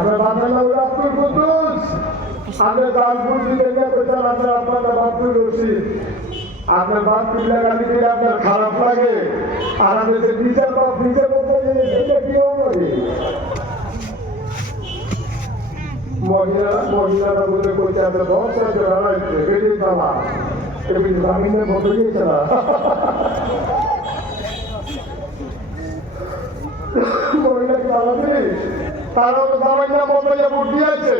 আপনার বাবার নাম আব্দুল কুদ্দুস, আপনি জালপুর দিকে গিয়ে বলছেন আপনার আব্দুল রশিদ। আপনার বাপ পিল্লা গাড়ি দিলে আপনার খারাপ লাগে, আর আপনি যে নিজের বাপ নিজের মতো সেটা কি হবে? মহিলারা বলে কইছে আপনার 10 হাজার হারাইছে বেরিয়ে যাওয়া, এমনি জামিনের মতো গিয়েছে না। মহিলা কি ভালো জিনিস? তারা তো জামাইনের মতো ভোট দিয়েছে,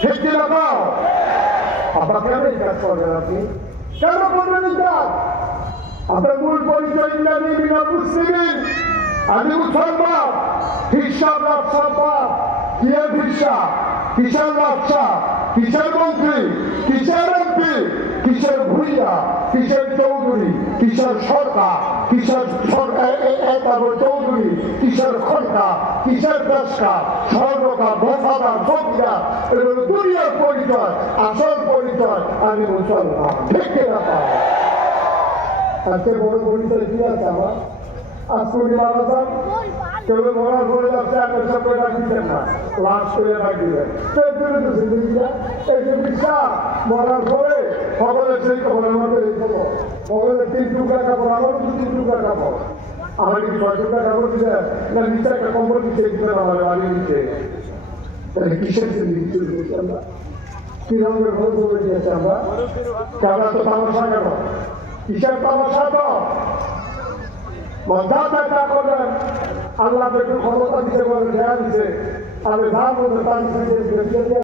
ঠিক কি না? আপনার কেন এই কাজ করবেন? আপনি কেন করবেন এই কাজ? আপনার মূল পরিচয় ইংরেজি বিনা মুসলিম, আমি মুসলমান, হিসাব ব্যবসা পাপ, কিসের ভিসা, কিসের ব্যবসা, কিসের মন্ত্রী, কিসের এমপি, কিসের ভূঁইয়া, কিসের চৌধুরী, কিসের সরকার, কিসের চৌধুরী, কিসের খন্ডা, কিসের দেশকা, স্বর্ণকার, দফাদার, চৌকিদার, এগুলো দুনিয়ার পরিচয়, আসল পরিচয় আমি মুসলমান, ঠিক কিনা? আজকে বড় পরিচয় কি আছে আমার? আজকে উনি মারা যান, কেউ মরার পরে যাচ্ছে, আপনার সব করে রাখছেন না, লাশ করে রাখবেন। এই যে বিশ্বাস মরার পরে সকলের সেই খবরের মধ্যে সকলের 3 টুকরা কাপড়, আমারও তো 3 টুকরা কাপড়। আমার কি 6 টুকরা কাপড় দিলে না, নিচে একটা কম্বল দিচ্ছে দিতে না পারে বাড়ির নিচে। তাহলে কিসের জন্য কিছু দিচ্ছি আমরা? কি রঙের ঘর করে দিয়েছে আমরা? কেন তো তামাশা কেন? কিসের তামাশা? তো মজা করবেন, আল্লাহ একটু ক্ষমতা দিতে বলে, দেয়া দিচ্ছে, আমি যা বলতে তার